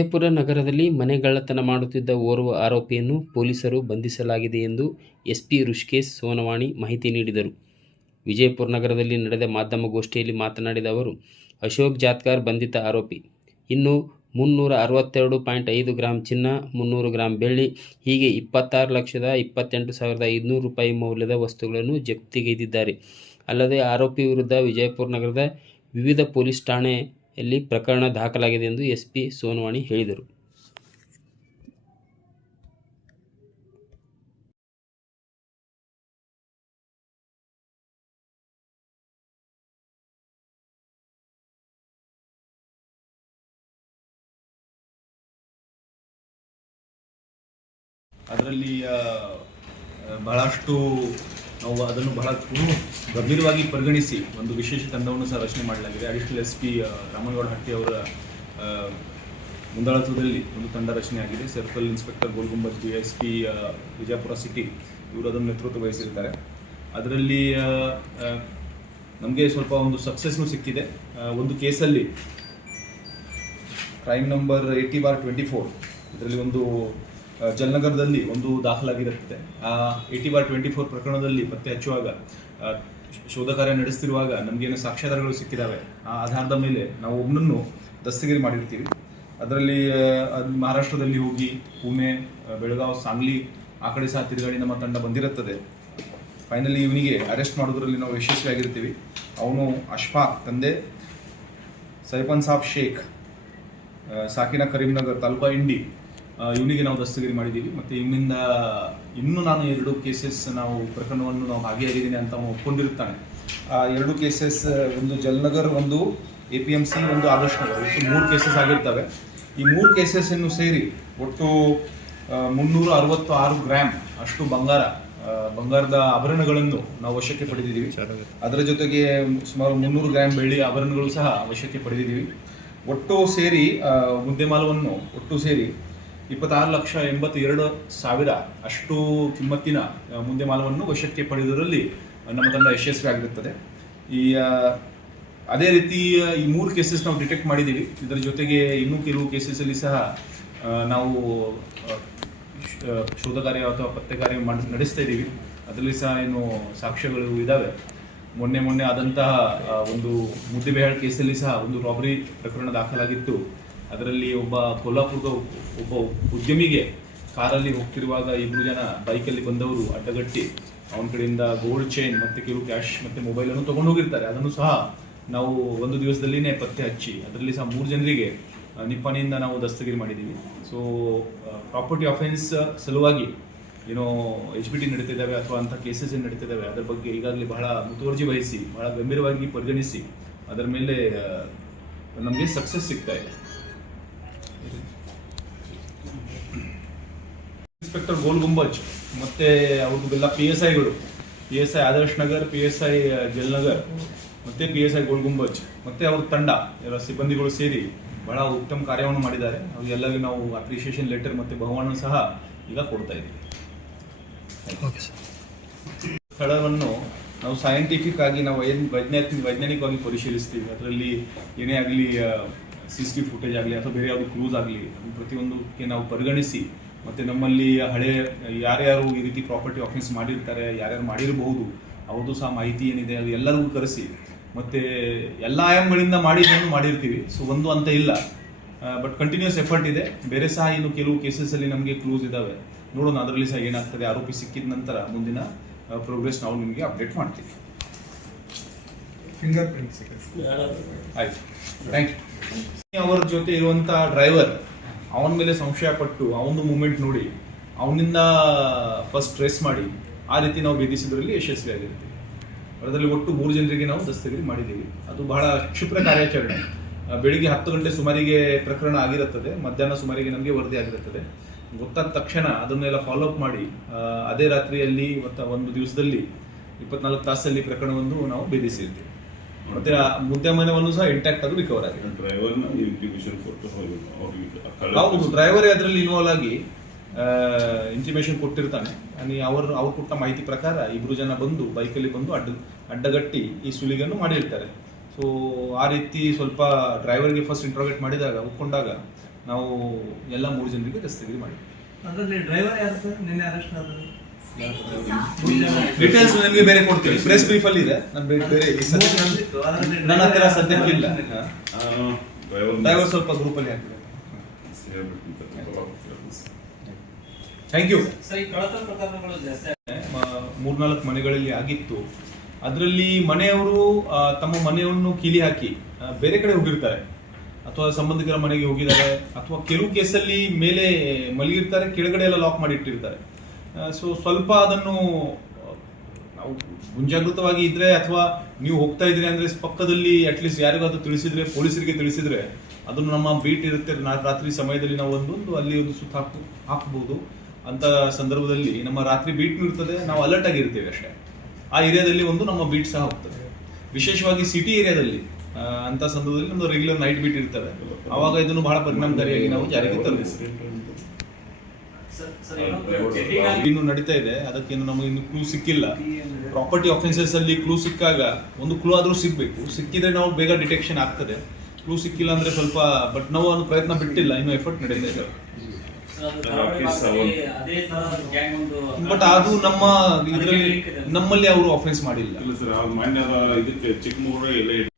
ವಿಜಯಪುರ ನಗರದಲ್ಲಿ ಮನೆಗಳ್ಳತನ ಮಾಡುತ್ತಿದ್ದ ಓರ್ವ ಆರೋಪಿಯನ್ನು ಪೊಲೀಸರು ಬಂಧಿಸಲಾಗಿದೆ ಎಂದು ಎಸ್ಪಿ ಋಷಿಕೇಶ್ ಸೋನವಾಣಿ ಮಾಹಿತಿ ನೀಡಿದರು. ವಿಜಯಪುರ ನಗರದಲ್ಲಿ ನಡೆದ ಮಾಧ್ಯಮಗೋಷ್ಠಿಯಲ್ಲಿ ಮಾತನಾಡಿದ ಅವರು, ಅಶೋಕ್ ಜಾತ್ಕಾರ್ ಬಂಧಿತ ಆರೋಪಿ. ಇನ್ನು 362.5 ಗ್ರಾಂ ಚಿನ್ನ, 300 ಗ್ರಾಂ ಬೆಳ್ಳಿ ಹೀಗೆ 26,28,500 ರೂಪಾಯಿ ಮೌಲ್ಯದ ವಸ್ತುಗಳನ್ನು ಜಪ್ತಿಗೈದಿದ್ದಾರೆ. ಅಲ್ಲದೆ ಆರೋಪಿ ವಿರುದ್ಧ ವಿಜಯಪುರ ನಗರದ ವಿವಿಧ ಪೊಲೀಸ್ ಠಾಣೆಯಲ್ಲಿ ಪ್ರಕರಣ ದಾಖಲಾಗಿದೆ ಎಂದು ಎಸ್ಪಿ ಸೋನವಾಣಿ ಹೇಳಿದರು. ಅದರಲ್ಲಿ ಬಹಳಷ್ಟು ನಾವು ಅದನ್ನು ಬಹಳ ಗಂಭೀರವಾಗಿ ಪರಿಗಣಿಸಿ ಒಂದು ವಿಶೇಷ ತಂಡವನ್ನು ಸಹ ರಚನೆ ಮಾಡಲಾಗಿದೆ. ಅಡಿಷನಲ್ SP ರಾಮನಗೌಡ ಹಟ್ಟಿ ಅವರ ಮುಂದಾಳತ್ವದಲ್ಲಿ ಒಂದು ತಂಡ ರಚನೆ ಆಗಿದೆ. Circle inspector Gol Gumbaz, DSP Vijayapura city ಇವರು ಅದನ್ನು ನೇತೃತ್ವ ವಹಿಸಿರ್ತಾರೆ. ಅದರಲ್ಲಿ ನಮಗೆ ಸ್ವಲ್ಪ ಒಂದು ಸಕ್ಸಸ್ನೂ ಸಿಕ್ಕಿದೆ. ಒಂದು ಕೇಸಲ್ಲಿ ಕ್ರೈಮ್ ನಂಬರ್ 80/24 ಇದರಲ್ಲಿ ಒಂದು ಜಲನಗರದಲ್ಲಿ ಒಂದು ದಾಖಲಾಗಿರುತ್ತದೆ. ಆ 80/24 ಪ್ರಕರಣದಲ್ಲಿ ಪತ್ತೆ ಹಚ್ಚುವಾಗ ಶೋಧ ಕಾರ್ಯ ನಡೆಸ್ತಿರುವಾಗ ನಮಗೇನು ಸಾಕ್ಷ್ಯಾಧಾರಗಳು ಸಿಕ್ಕಿದ್ದಾವೆ. ಆ ಆಧಾರದ ಮೇಲೆ ನಾವು ಒಬ್ಬನನ್ನು ದಸ್ತಗಿರಿ ಮಾಡಿರ್ತೀವಿ. ಅದರಲ್ಲಿ ಮಹಾರಾಷ್ಟ್ರದಲ್ಲಿ ಹೋಗಿ ಪುಣೆ, ಬೆಳಗಾವಿ, ಸಾಂಗ್ಲಿ ಆ ಕಡೆ ಸಹ ತಿರುಗಾಡಿ ನಮ್ಮ ತಂಡ ಬಂದಿರುತ್ತದೆ. ಫೈನಲಿ ಇವನಿಗೆ ಅರೆಸ್ಟ್ ಮಾಡೋದ್ರಲ್ಲಿ ನಾವು ಯಶಸ್ವಿಯಾಗಿರ್ತೀವಿ. ಅವನು ಅಶ್ಫಾಕ್ ತಂದೆ ಸೈಫನ್ ಸಾಬ್ ಶೇಖ್, ಸಾಕಿನ ಕರೀಂನಗರ್, ತಾಲೂಕಾ ಇಂಡಿ, ಇವನಿಗೆ ನಾವು ದಸ್ತಗಿರಿ ಮಾಡಿದ್ದೀವಿ. ಮತ್ತು ಇವನಿಂದ ಇನ್ನೂ ನಾನು 2 ಕೇಸಸ್ ನಾವು ಪ್ರಕರಣವನ್ನು ನಾವು ಭಾಗಿಯಾಗಿದ್ದೀನಿ ಅಂತ ಅವನು ಒಪ್ಕೊಂಡಿರುತ್ತಾನೆ. ಆ 2 ಕೇಸಸ್, ಒಂದು ಜಲನಗರ್, ಒಂದು APMC, ಒಂದು ಆದರ್ಶ್ ನಗರ್, ಒಟ್ಟು 3 ಕೇಸಸ್ ಆಗಿರ್ತವೆ. ಈ 3 ಕೇಸಸ್ಸನ್ನು ಸೇರಿ ಒಟ್ಟು 366 ಗ್ರಾಮ್ ಅಷ್ಟು ಬಂಗಾರದ ಆಭರಣಗಳನ್ನು ನಾವು ವಶಕ್ಕೆ ಪಡೆದಿದ್ದೀವಿ. ಅದರ ಜೊತೆಗೆ ಸುಮಾರು 300 ಗ್ರಾಮ್ ಬೆಳ್ಳಿ ಆಭರಣಗಳು ಸಹ ವಶಕ್ಕೆ ಪಡೆದಿದ್ದೀವಿ. ಒಟ್ಟು ಸೇರಿ ಮುದ್ದೆಮಾಲವನ್ನು ಒಟ್ಟು ಸೇರಿ 26,82,000 ಅಷ್ಟು ಕಿಮ್ಮತ್ತಿನ ಮುದ್ದೆಮಾಲವನ್ನು ವಶಕ್ಕೆ ಪಡೆಯುವುದರಲ್ಲಿ ನಮ್ಮ ತಂಡ ಯಶಸ್ವಿಯಾಗಿರುತ್ತದೆ. ಅದೇ ರೀತಿ ಈ 3 ಕೇಸಸ್ ನಾವು ಡಿಟೆಕ್ಟ್ ಮಾಡಿದ್ದೀವಿ. ಇದರ ಜೊತೆಗೆ ಇನ್ನೂ ಕೆಲವು ಕೇಸಸಲ್ಲಿ ಸಹ ನಾವು ಶೋಧ ಕಾರ್ಯ ಅಥವಾ ಪತ್ತೆ ಕಾರ್ಯ ನಡೆಸ್ತಾ ಇದ್ದೀವಿ. ಅದರಲ್ಲಿ ಸಹ ಏನು ಸಾಕ್ಷ್ಯಗಳು ಇದ್ದಾವೆ. ಮೊನ್ನೆ ಆದಂತಹ ಒಂದು ಮುದ್ದೆಬೇಹಾಳ್ ಕೇಸಲ್ಲಿ ಸಹ ಒಂದು ರಾಬರಿ ಪ್ರಕರಣ ದಾಖಲಾಗಿತ್ತು. ಅದರಲ್ಲಿ ಕೊಲ್ಲಾಪುರದ ಒಬ್ಬ ಉದ್ಯಮಿಗೆ ಕಾರಲ್ಲಿ ಹೋಗ್ತಿರುವಾಗ 2 ಜನ ಬೈಕಲ್ಲಿ ಬಂದವರು ಅಡ್ಡಗಟ್ಟಿ ಅವನ ಕಡೆಯಿಂದ ಗೋಲ್ಡ್ ಚೈನ್ ಮತ್ತು ಕೆಲವು ಕ್ಯಾಶ್ ಮತ್ತು ಮೊಬೈಲನ್ನು ತೊಗೊಂಡು ಹೋಗಿರ್ತಾರೆ. ಅದನ್ನು ಸಹ ನಾವು ಒಂದು ದಿವಸದಲ್ಲಿನೇ ಪತ್ತೆ ಹಚ್ಚಿ ಅದರಲ್ಲಿ ಸಹ 3 ಜನರಿಗೆ ನಿಪ್ಪಾಣಿಯಿಂದ ನಾವು ದಸ್ತಗಿರಿ ಮಾಡಿದ್ದೀವಿ. ಸೊ ಪ್ರಾಪರ್ಟಿ ಅಫೆನ್ಸ್ ಸಲುವಾಗಿ ಏನೋ HBT ನಡೀತಿದ್ದಾವೆ ಅಥವಾ ಅಂಥ ಕೇಸಸ್ ಏನು ನಡೀತಿದ್ದಾವೆ ಅದರ ಬಗ್ಗೆ ಈಗಾಗಲೇ ಬಹಳ ಮುತುವರ್ಜಿ ವಹಿಸಿ ಬಹಳ ಗಂಭೀರವಾಗಿ ಪರಿಗಣಿಸಿ ಅದರ ಮೇಲೆ ನಮಗೆ ಸಕ್ಸಸ್ ಸಿಗ್ತಾ ಇದೆ. ಇನ್ಸ್ಪೆಕ್ಟರ್ ಗೋಲ್ಗುಂಬಜ್ ಮತ್ತೆ ಅವ್ರದ್ದೆಲ್ಲ PSIಗಳು, PSI ಆದರ್ಶ್ ನಗರ್, PSI ಜಲನಗರ್ ಮತ್ತೆ PSI ಗೋಲ್ಗುಂಬಜ್ ಮತ್ತೆ ಅವ್ರ ತಂಡ ಎಲ್ಲ ಸಿಬ್ಬಂದಿಗಳು ಸೇರಿ ಬಹಳ ಉತ್ತಮ ಕಾರ್ಯವನ್ನು ಮಾಡಿದ್ದಾರೆ. ಅವ್ರಿಗೆಲ್ಲರಿಗೂ ನಾವು ಅಪ್ರಿಷಿಯೇಷನ್ ಲೆಟರ್ ಮತ್ತೆ ಬಹುಮಾನ ಸಹ ಈಗ ಕೊಡ್ತಾ ಇದ್ದೀವಿ. ಸ್ಥಳವನ್ನು ನಾವು ಸೈಂಟಿಫಿಕ್ ಆಗಿ ನಾವು ಏನು ವೈಜ್ಞಾನಿಕವಾಗಿ ಪರಿಶೀಲಿಸ್ತೀವಿ. ಅದರಲ್ಲಿ ಏನೇ ಆಗಲಿ CCTV ಫುಟೇಜ್ ಆಗಲಿ ಅಥವಾ ಬೇರೆ ಯಾವುದು ಕ್ಲೂಸ್ ಆಗಲಿ ಪ್ರತಿಯೊಂದಕ್ಕೆ ನಾವು ಪರಿಗಣಿಸಿ ಮತ್ತು ನಮ್ಮಲ್ಲಿ ಹಳೆ ಯಾರ್ಯಾರು ಈ ರೀತಿ ಪ್ರಾಪರ್ಟಿ ಅಫೆನ್ಸ್ ಮಾಡಿರ್ತಾರೆ, ಯಾರ್ಯಾರು ಮಾಡಿರಬಹುದು ಅವ್ರದ್ದು ಸಹ ಮಾಹಿತಿ ಏನಿದೆ ಅದು ಎಲ್ಲರಿಗೂ ಕರೆಸಿ ಮತ್ತು ಎಲ್ಲ ಆಯಾಮಗಳಿಂದ ಮಾಡಿರ್ತೀವಿ. ಸೊ ಒಂದು ಅಂತ ಇಲ್ಲ, ಬಟ್ ಕಂಟಿನ್ಯೂಸ್ ಎಫರ್ಟ್ ಇದೆ. ಬೇರೆ ಸಹ ಇನ್ನು ಕೆಲವು ಕೇಸಸಲ್ಲಿ ನಮಗೆ ಕ್ಲೂಸ್ ಇದ್ದಾವೆ, ನೋಡೋಣ ಅದರಲ್ಲಿ ಸಹ ಏನಾಗ್ತದೆ. ಆರೋಪಿ ಸಿಕ್ಕಿದ ನಂತರ ಮುಂದಿನ ಪ್ರೋಗ್ರೆಸ್ ನಾವು ನಿಮಗೆ ಅಪ್ಡೇಟ್ ಮಾಡ್ತೀವಿ. ಫಿಂಗರ್ ಪ್ರಿಂಟ್ಸ್ ಆಯ್ತು, ಥ್ಯಾಂಕ್ ಯು. ಅವರ ಜೊತೆ ಇರುವಂಥ ಡ್ರೈವರ್ ಅವನ ಮೇಲೆ ಸಂಶಯ ಪಟ್ಟು ಅವನದು ಮೂಮೆಂಟ್ ನೋಡಿ ಅವನಿಂದ ಫಸ್ಟ್ ಟ್ರೇಸ್ ಮಾಡಿ ಆ ರೀತಿ ನಾವು ಭೇದಿಸಿದ್ರಲ್ಲಿ ಯಶಸ್ವಿಯಾಗಿರ್ತೀವಿ. ಅದರಲ್ಲಿ ಒಟ್ಟು 3 ಜನರಿಗೆ ನಾವು ದಸ್ತಗಿರಿ ಮಾಡಿದ್ದೀವಿ. ಅದು ಬಹಳ ಕ್ಷಿಪ್ರ ಕಾರ್ಯಾಚರಣೆ. ಬೆಳಿಗ್ಗೆ 10 ಗಂಟೆ ಸುಮಾರಿಗೆ ಪ್ರಕರಣ ಆಗಿರುತ್ತದೆ, ಮಧ್ಯಾಹ್ನ ಸುಮಾರಿಗೆ ನಮಗೆ ವರದಿ ಆಗಿರುತ್ತದೆ. ಗೊತ್ತಾದ ತಕ್ಷಣ ಅದನ್ನೆಲ್ಲ ಫಾಲೋಅಪ್ ಮಾಡಿ ಅದೇ ರಾತ್ರಿಯಲ್ಲಿ ಮತ್ತು ಒಂದು ದಿವಸದಲ್ಲಿ 24 ತಾಸಲ್ಲಿ ಪ್ರಕರಣವನ್ನು ನಾವು ಭೇದಿಸಿರ್ತೀವಿ. ಮತ್ತೆ ಮುದ್ದೆಮಾಲವನ್ನು ಸಹ ಇಂಟ್ಯಾಕ್ಟ್ ಆಗಿ ರಿಕವರ್ ಆಗಿದೆ. ಹೌದು, ಡ್ರೈವರೇ ಅದರಲ್ಲಿ ಇನ್ವಾಲ್ವ್ ಆಗಿ ಇಂಟಿಮೇಷನ್ ಕೊಟ್ಟಿರ್ತಾನೆ. ಅವ್ರು ಕೊಟ್ಟ ಮಾಹಿತಿ ಪ್ರಕಾರ 2 ಜನ ಬಂದು ಬೈಕಲ್ಲಿ ಬಂದು ಅಡ್ಡಗಟ್ಟಿ ಈ ಸುಲಿಗೆಯನ್ನು ಮಾಡಿರ್ತಾರೆ. ಸೊ ಆ ರೀತಿ ಸ್ವಲ್ಪ ಡ್ರೈವರ್ಗೆ ಫಸ್ಟ್ ಇಂಟ್ರೋಗೇಟ್ ಮಾಡಿದಾಗ ಒಪ್ಕೊಂಡಾಗ ನಾವು ಎಲ್ಲ 3 ಜನರಿಗೆ ದಸ್ತಗಿರಿ ಮಾಡಿದ್ವಿ. ಅದರಲ್ಲಿ ಡ್ರೈವರ್ ಯಾರು ಸರ್ ನಿನ್ನೆ ಅರೆಸ್ಟ್ ಆದರು? ಡೀಟೇಲ್ಸ್ ನಿಮಗೆ ಬೇರೆ ಕೊಡ್ತೀವಿ, ಪ್ರೆಸ್ ಬ್ರೀಫ್ ಅಲ್ಲಿ ಇದೆ. ನಾನು ಬೇರೆ ನನ್ನ ಹತ್ರ ಸದ್ಯಕ್ಕೆ ಇಲ್ಲ. ಡ್ರೈವರ್ ಸ್ವಲ್ಪ ಗ್ರೂಪ್ ಅಲ್ಲಿ ಹಾಕಿದೆ. Thank you. 3-4 ಮನೆಗಳಲ್ಲಿ ಆಗಿತ್ತು. ಅದರಲ್ಲಿ ಮನೆಯವರು ತಮ್ಮ ಮನೆಯನ್ನು ಕೀಲಿ ಹಾಕಿ ಬೇರೆ ಕಡೆ ಹೋಗಿರ್ತಾರೆ, ಅಥವಾ ಸಂಬಂಧಿಕರ ಮನೆಗೆ ಹೋಗಿದ್ದಾರೆ, ಅಥವಾ ಕೆಲವು ಕೇಸಲ್ಲಿ ಮೇಲೆ ಮಲಗಿರ್ತಾರೆ, ಕೆಳಗಡೆ ಎಲ್ಲ ಲಾಕ್ ಮಾಡಿ ಇಟ್ಟಿರ್ತಾರೆ. ಸೊ ಸ್ವಲ್ಪ ಅದನ್ನು ನಾವು ಮುಂಜಾಗೃತವಾಗಿ ಇದ್ರೆ, ಅಥವಾ ನೀವು ಹೋಗ್ತಾ ಇದ್ರಿ ಅಂದ್ರೆ ಪಕ್ಕದಲ್ಲಿ ಅಟ್ಲೀಸ್ಟ್ ಯಾರಿಗಾದ್ರೂ ತಿಳಿಸಿದ್ರೆ, ಪೊಲೀಸರಿಗೆ ತಿಳಿಸಿದ್ರೆ, ಅದನ್ನು ನಮ್ಮ ಬೀಟ್ ಇರುತ್ತೆ ರಾತ್ರಿ ಸಮಯದಲ್ಲಿ ನಾವು ಒಂದು ಅಲ್ಲಿ ಒಂದು ಸುತ್ತ ಹಾಕಬಹುದು ಅಂತ ಸಂದರ್ಭದಲ್ಲಿ ನಮ್ಮ ರಾತ್ರಿ ಬೀಟ್ ಇರ್ತದೆ, ನಾವು ಅಲರ್ಟ್ ಆಗಿರ್ತೇವೆ ಅಷ್ಟೇ. ಆ ಏರಿಯಾದಲ್ಲಿ ಒಂದು ನಮ್ಮ ಬೀಟ್ ಸಹ ಹೋಗ್ತದೆ. ವಿಶೇಷವಾಗಿ ಸಿಟಿ ಏರಿಯಾದಲ್ಲಿ ಅಂತ ಸಂದರ್ಭದಲ್ಲಿ ನಮ್ದು ರೆಗ್ಯುಲರ್ ನೈಟ್ ಬೀಟ್ ಇರ್ತವೆ. ಆವಾಗ ಇದನ್ನು ಬಹಳ ಪರಿಣಾಮಕಾರಿಯಾಗಿ ನಾವು ಜಾರಿಗೆ ತರಬೇಕು. ಇನ್ನು ನಡೀತಾ ಇದೆ, ಅದಕ್ಕೇನು ನಮಗೆ ಇನ್ನು ಕ್ಲೂ ಸಿಕ್ಕಿಲ್ಲ. ಪ್ರಾಪರ್ಟಿ ಆಫೆನ್ಸಸ್ ಅಲ್ಲಿ ಕ್ಲೂ ಸಿಕ್ಕಾಗ ಒಂದು ಕ್ಲೂ ಆದ್ರೂ ಸಿಗ್ಬೇಕು. ಸಿಕ್ಕಿದ್ರೆ ನಾವು ಬೇಗ ಡಿಟೆಕ್ಷನ್ ಆಗ್ತದೆ. ಕ್ಲೂ ಸಿಕ್ಕಿಲ್ಲ ಅಂದ್ರೆ ಸ್ವಲ್ಪ, ಬಟ್ ನಾವು ಒಂದು ಪ್ರಯತ್ನ ಬಿಟ್ಟಿಲ್ಲ, ಇನ್ನು ಎಫರ್ಟ್ ನಡೀತಾ ಇದೆ. ಬಟ್ ಅದು ನಮ್ಮ ಇದರಲ್ಲಿ ನಮ್ಮಲ್ಲಿ ಅವರು ಆಫೆನ್ಸ್ ಮಾಡಿಲ್ಲ. ಚಿಕ್ಕಮಗಳೂರು